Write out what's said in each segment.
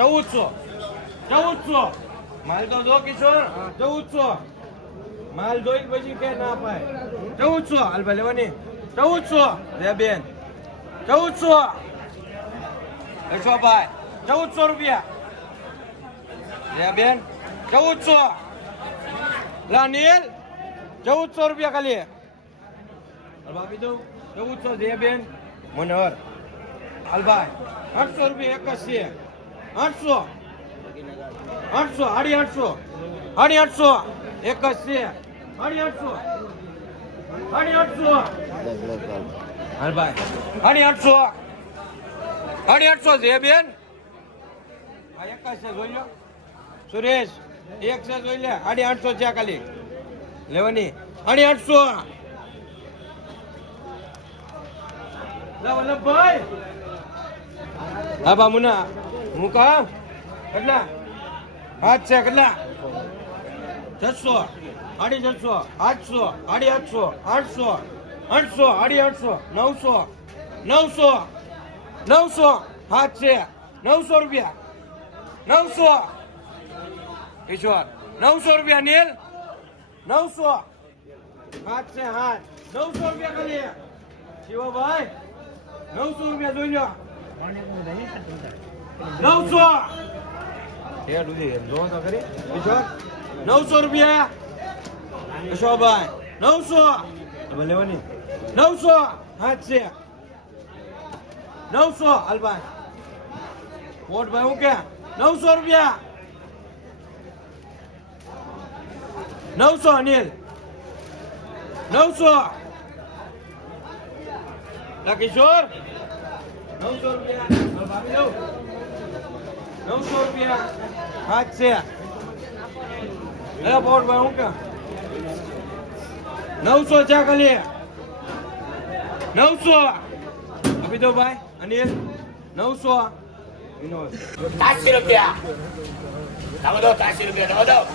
1400 માલ તો જો કિશોર 1400 માલ જોઈ પછી કે ના પાય 1400 હાલ ભાઈ લેવાની 1400 રે બેન 1400 લેશો ભાઈ 1400 રૂપિયા રે બેન 1400 લા નીલ 1400 રૂપિયા ખાલી હાલ આપી દઉં 1400 રે બેન મનોહર હાલ ભાઈ 800 રૂપિયા એક જ છે 800 800 850 એક જ છે 850 હાલ ભાઈ 850 છે બેન આ એક જ છે જોઈ લો સુરેશ એક છે જોઈ લે 850 છે ખાલી લેવાની 850 લા વલ્લભભાઈ હા બા મુના હું કહું કેટલા 5 છે કેટલા 700 750 800 850 800 800 800 900 900 5 છે 900 રૂપિયા 900 ઈશ્વર 900 રૂપિયા નીલ 900 5 છે 900 રૂપિયા ખાલી શિવભાઈ 900 રૂપિયા જોઈ લો 900 હેડ ઉધી જો તો કરી ઈશ્વર 900 રૂપિયા ઈશ્વરભાઈ 900 હવે લેવાની 900 હાથ છે 900 હાલભાઈ કોટભાઈ હું કે 900 રૂપિયા 900 અનિલ 900 કિશોર 900 રૂપિયા ભાભી દઉં 900 રૂપિયા હાથ છે પોટભાઈ હું કે 900 ચા ખાલી 900 આપી દો ભાઈ અનિલ 900 વિનોદ 80 રૂપિયા દાવ દો 80 રૂપિયા દાવ દો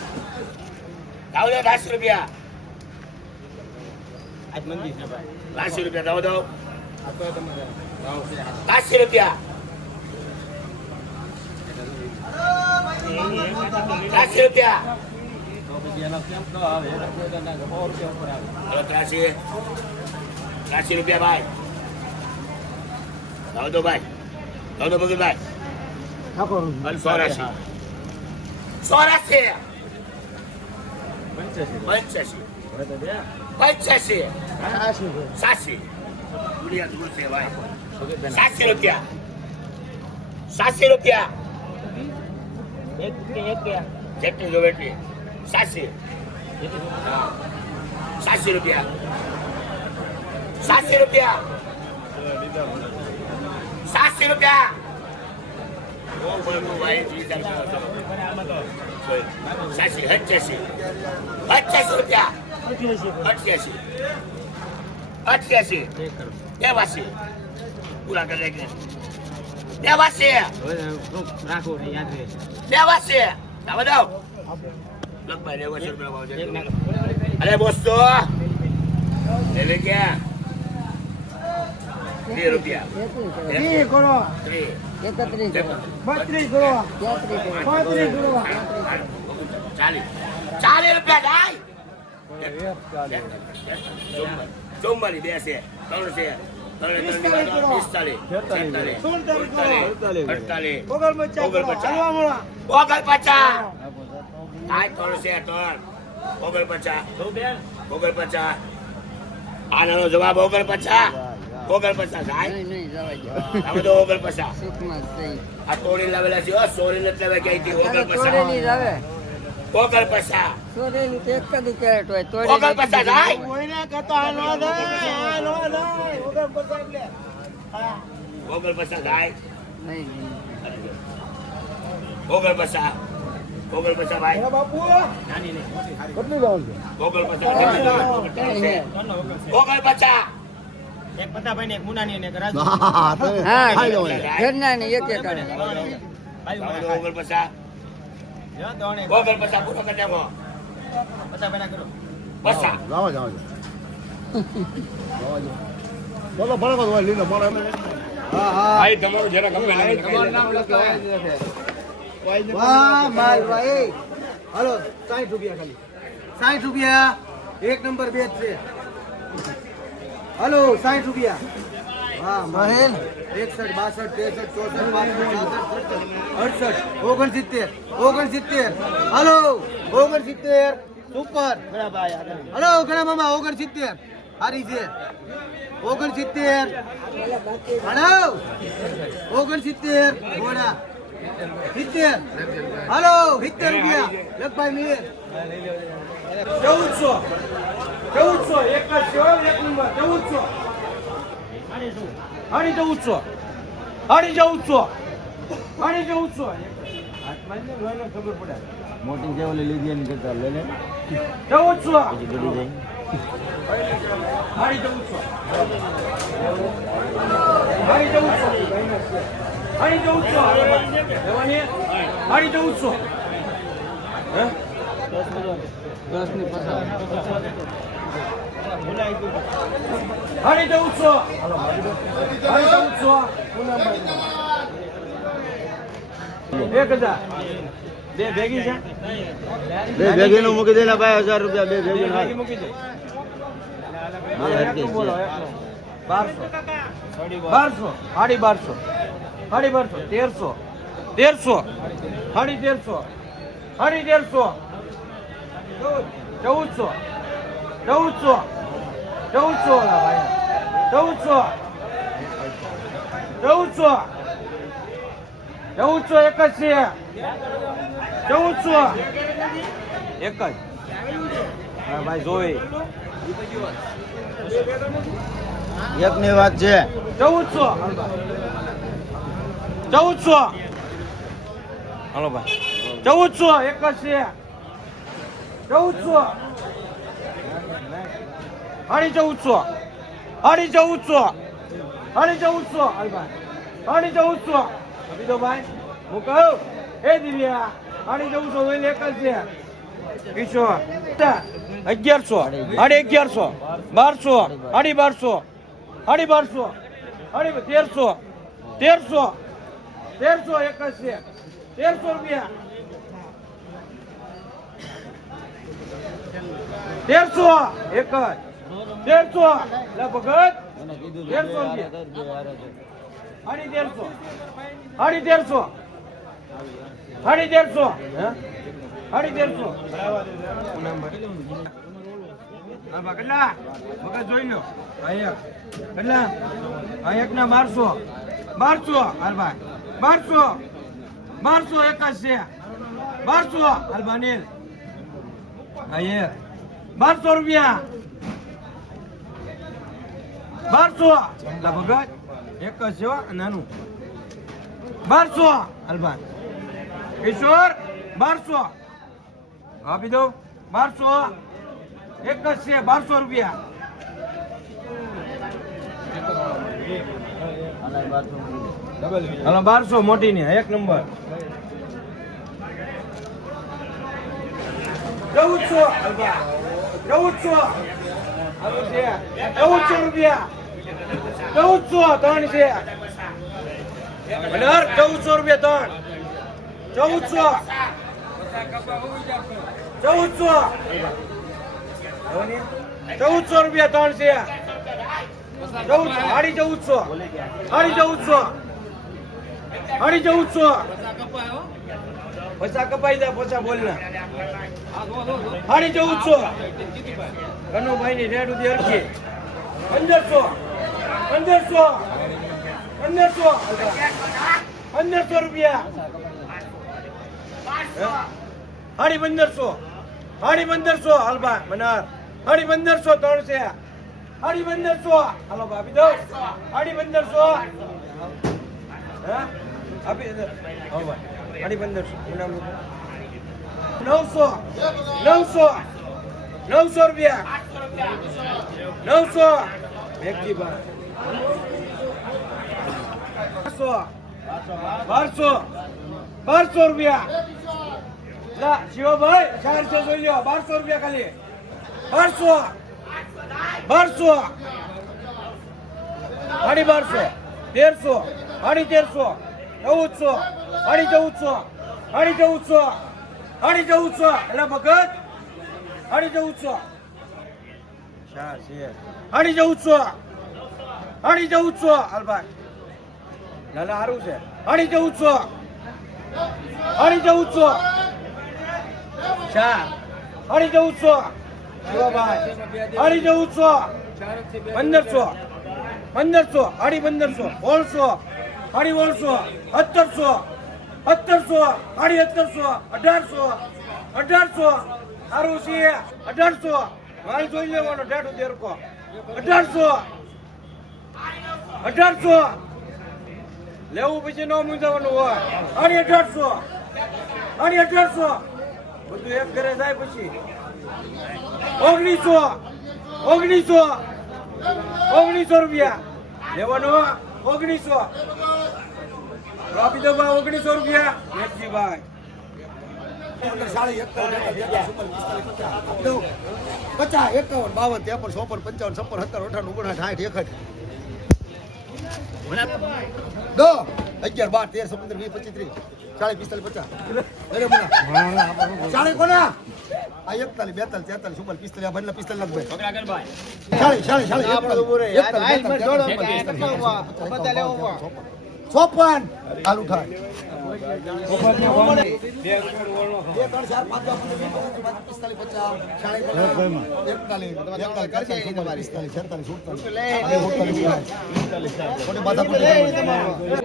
80 રૂપિયા આજ મંદી છે ભાઈ 80 રૂપિયા દાવ દો આપો તમારે ભાવ છે 80 રૂપિયા 80 રૂપિયા તો પછી એનો કેમ તો આવે 100 રૂપિયા ઉપર આવે 83 રૂપિયા ભાઈ દાવ દો ભાઈ દાવ દો ભગતભાઈ ઠાકોર 84 85 87 દુનિયા દૂર છે ભાઈ 700 રૂપિયા 700 રૂપિયા એક જેટલી જો એટલી 700 રૂપિયા 700 રૂપિયા 700 રૂપિયા ઓ બોલ ભાઈ વિચાર કરો 87 રૂપિયા 88 82 પૂરા કરી લે 82 રાખો યાદ રહે 82 આ બતાવ લગભગ 82 રૂપિયા ભાવ છે અરે બોસ્તો એટલે કે 2 રૂપિયા 30 કરો 32 કરો 32 કરો 40 રૂપિયા જાય ચોમ્મારી 2 છે 3 છે 49 આનો જવાબ 49 આ તોડી લાવેલા છે સોરી નથી લાવે કઈ થી 49 જાય કોઈને કહેતા નો થાય નો થાય 49 જાય 49 ભાઈ બાપુ નાની નહીં કેટલું ભાવ છે 49 એક પતાભાઈ ને એક મુનાની ને એક રાજુ ઘરના ને એક એક જો દોણે 49 પૂરો કરી દેવો પતાભાઈ ના કરો પસા જાઓ બોલો ભલે લીધો બોલો ભાઈ તમારું જરા ગમે તમારું નામ લખો વાહ માલ ભાઈ હાલો 60 રૂપિયા ખાલી 60 રૂપિયા એક નંબર બેચ છે હાલો 60 રૂપિયા વાહ મહેલ 61 62 63 64 65 68 હાલો 69 સુપર હાલો ઘણા મામા 69 હારી છે 69 હાલો 69 ઘોડા 70 હાલો 70 રૂપિયા લગભાઈ મીર 1400 એક જ છે હો, એક નંબર 1400 હાડી 1400 હાથમાં જ ને જોઈને ખબર પડે મોટી જે ઓલી લીધી એની કરતા લે લે 1400 પછી ગડી જાય હાડી 1400 હાડી 1400 લેવાની હાડી 1400 હે 10 ની 50 હાડી 1400 હાડી 1400 1000 બે ભેગી છે બે ભેગી નું મૂકી દેલા ભાઈ 1000 રૂપિયા બે ભેગી ભેગી મૂકી દે એકનું બોલો એકનું 1200 હાડી 1200 હાડી 1300 હાડી 1300 હાડી 1300 1400 ઓલા ભાઈ 1400 એક જ છે 1400 એક જ હા ભાઈ જોઈ એક ની વાત છે 1400 હાલો ભાઈ 1400 એક જ છે 1400 હાડી 1400 હાડી 1400 હાડી 1400 હાલ ભાઈ હાડી 1400 આપી દો ભાઈ હું કહું એ દિવ્યા હાડી 1400 હોય એક જ છે કિશોર 1100 હાડી 1100 1200 હાડી 1200 હાડી 1200 હાડી 1300 એક જ છે 1300 રૂપિયા 1300 એક જ 1300 લે ભગત 1300 રૂપિયા હાડી 1300 હાડી 1300 હાડી 1300 હાડી 1300 હા બા કેટલા મગજ જોઈ લો આ એક કેટલા આ એક ના 1200 હાલ ભાઈ 1200 એક જ છે 1200 હાલ બાનીલ આ એક 1200 રૂપિયા 1200 લા ભગત એક જ છે હો, નાનું 1200 હાલ ભાઈ કિશોર 1200 આપી દો 1200 એક જ છે 1200 રૂપિયા હાલો 1200 મોટી ની એક નંબર 1400 રૂપિયા 1400 ત્રણ છે બરાબર 1400 રૂપિયા ત્રણ 1400 રૂપિયા ત્રણ છે હાડી 1400 પૈસા કપાઈ દે પૈસા બોલ ને હાડી 1400 કનુભાઈ ની રેડ ઉધી હરખી 1500 રૂપિયા હાડી 1500 હાલબા મનાર હાડી 1500 ત્રણ છે હાડી 1500 હાલો આપી દો હાડી 1500 હે આપી દો હો ભાઈ હાડી 1500 900 રૂપિયા 900 ભેગી બા 1200 રૂપિયા લા શિવભાઈ 400 જોઈ લ્યો 1200 રૂપિયા ખાલી 1200 હાડી 1200 1300 હાડી 1300 1400 હાડી 1400 સાડી 1400 સાડી 1400 એટલે ભગત સાડી 1400 સાડી 1400 સાડી 1400 હાલભાઈ લાલા સારું છે સાડી 1400 સાડી 1400 સાડી 1400 શિવાભાઈ સાડી 1400 1500 1500 સાડી 1500 1600 સાડી 1600 1700 સાડી 1700 1800 1800 સારું છે 1800 માલ જોઈ લેવાનો ઢાઢો દેરકો 1800 1800 લેવું પછી નો મૂંઝાવાનું હોય સાડી 1800 સાડી 1800 બધું એક ઘરે જાય પછી 1900 1900 રૂપિયા લેવાનો 1900 આપી દો ભાઈ 1900 રૂપિયા મેઘજીભાઈ 50 51 52 53 54 55 56 57 58 દો 11 12 13 15 20 25 30 40 45 50 અરે બોલા ચાલે કોના આ 41 42 43 44 45 આ બંને 45 લાખ ભાઈ ચાલે આપણે ઉભો રે યાર આઈલ માં જોડો બધા લેવો સોપન ચાલુ થાય 2 3 4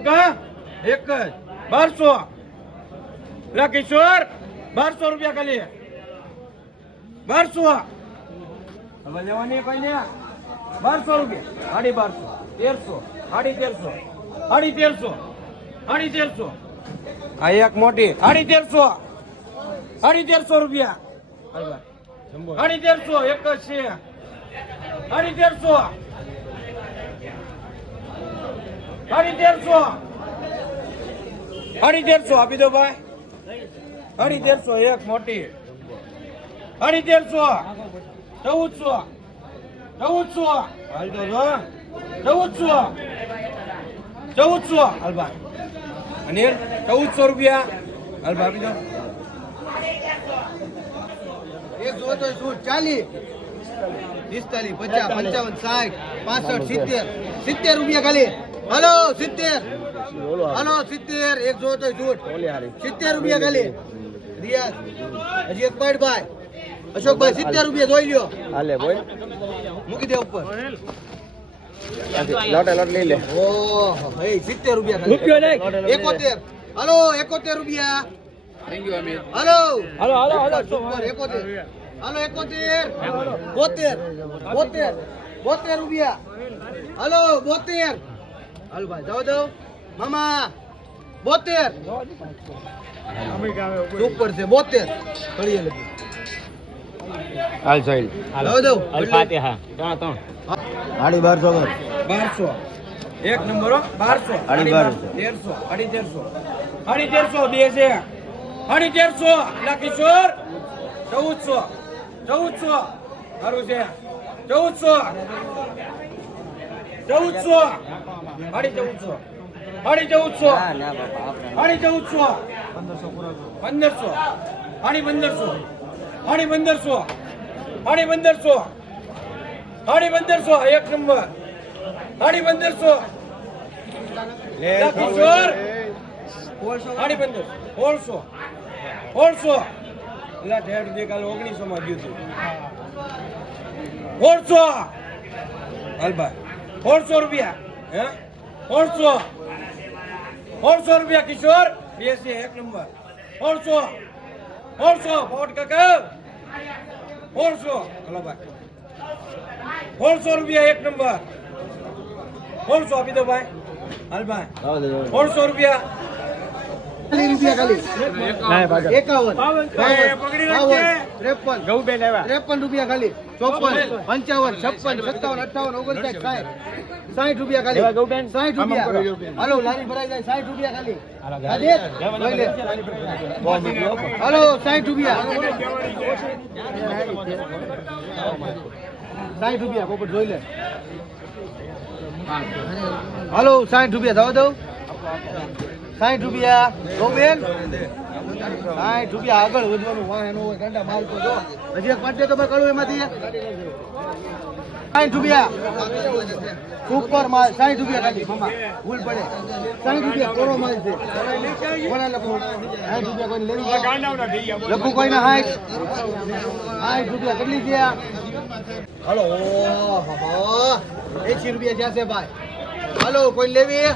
5 એક જ 1200 લા કિશોર 1200 રૂપિયા ખાલી 1200 હવે લેવાની કઈ ને 1200 રૂપિયા સાડી 1200 1300 સાડી 1300 આ એક મોટી સાડી 1300 રૂપિયા સાડી 1300 એક જ છે સાડી 1300 સાડી 1300 આપી દો ભાઈ સાડી 1300 એક મોટી સાડી 1300 1400 હાલ તો જો 1400 હાલ ભાઈ અનિલ 1400 રૂપિયા હાલ ભાઈ આપી દો એક જો તો શું 40 45 50 55 60 65 70 70 રૂપિયા ખાલી હલો 70 હલો 70 એક જો તો જૂઠ 70 રૂપિયા ખાલી રિયાઝ હજી એક પાડ ભાઈ અશોકભાઈ 70 રૂપિયા જોઈ લ્યો હાલે બોલ મૂકી દે ઉપર લોટ લઈ લે ઓહો ભાઈ 70 રૂપિયા ખાલી રૂપિયો નહીં 71 હલો 71 રૂપિયા thank you Amit hello super 71 hello 71 72 રૂપિયા હલો 72 હાલ ભાઈ જાવ દો મામા 72 સુપર છે 72 કળીએ લગી હાલ સાઈડ જાવ દો અલ ફાતિહા 3 1200 એક નંબર 1200 1300 બે છે 1300 લા કિશોર 1400 સારું છે 1400 સાડી 1400 1500 સાડી 1500 એક નંબર સાડી 1500 લા કિશોર સાડી 1500 1600 એટલે ઢેર દેખાલ 1900 માં ગયું હતું 1600 હાલ ભાઈ 1600 રૂપિયા હે 1600 રૂપિયા કિશોર બેસી એક નંબર 1600 પોટ કાકા 1600 હાલો ભાઈ 1600 રૂપિયા એક નંબર 1600 આપી દો ભાઈ હાલ ભાઈ 1600 રૂપિયા રૂપિયા ખાલી 51 રૂપિયા ખાલી 54 55 56 57 58 59 60 રૂપિયા ખાલી 60 રૂપિયા હાલો લારી ભરાઈ જાય 60 રૂપિયા ખાલી હાલો 60 રૂપિયા 60 રૂપિયા પોપટ જોઈ લે હાલો 60 રૂપિયા દવા દઉં 60 રૂપિયા લો બેન 60 રૂપિયા આગળ વધવાનું વાહન હોય ગાંડા માલ તો જો હજી એક પાટે તો મેં કરું એમાંથી 60 રૂપિયા સુપર માલ 60 રૂપિયા ખાલી મામા ભૂલ પડે 60 રૂપિયા કોરો માલ છે કોના લખું 60 રૂપિયા કોઈ લેવી લખું કોઈને 60 રૂપિયા કેટલી છે હલો ઓહો 80 રૂપિયા જ્યાં છે ભાઈ હલો કોઈ લેવી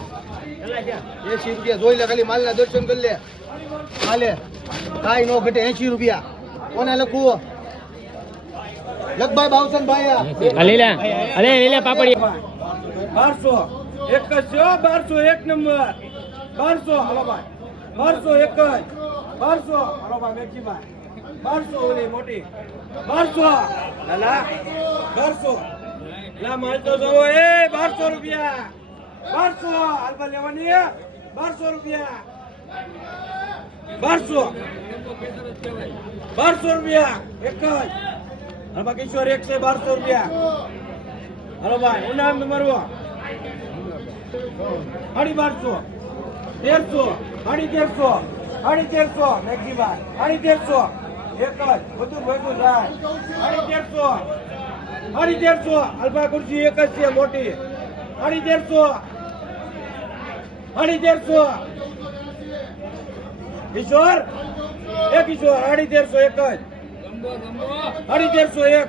80 રૂપિયા જોઈ લે ખાલી માલના દર્શન કરી લે હાલે કાઈ નો ઘટે 80 રૂપિયા કોને લખું લખભાઈ બાવસન ભાઈ લીલા પાપડી 1200 એક જ છે 1200 એક નંબર 1200 હાલો ભાઈ 1200 એક જ 1200 હાલો ભાઈ મેકીભાઈ 1200 ઓલી મોટી 1200 લાલા 1200 લા માલ તો જો એ 1200 રૂપિયા 1200 હાલવા લેવાની 1200 રૂપિયા 1200 રૂપિયા એક જ હાલવા કિશોર એક છે 1200 રૂપિયા હાલો ભાઈ હું નામ તમારું 1250 1300 મેક્સીભાઈ 1300 એક જ બધું ભેગું થાય 1300 અલ્પા ખુરશી એક જ છે મોટી 1300 કિશોર એ કિશોર 1300 એક જ 1300 એક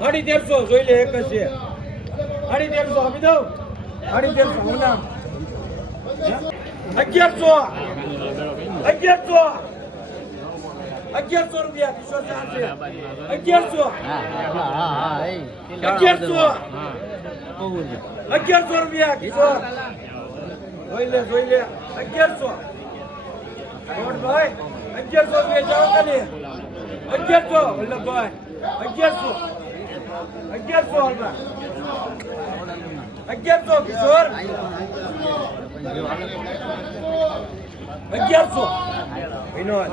1300 જોઈ લે એક જ છે 1300 આપી દઉં 1300 હું નામ 1100 રૂપિયા કિશોર ચાર છે 1100 રૂપિયા કિશોર જોઈ લે 1100 ભાઈ 1100 રૂપિયા જાઓ કાલે 1100 વલ્લભભાઈ 1100 હાલમાં 1100 કિશોર 1100 વિનોદ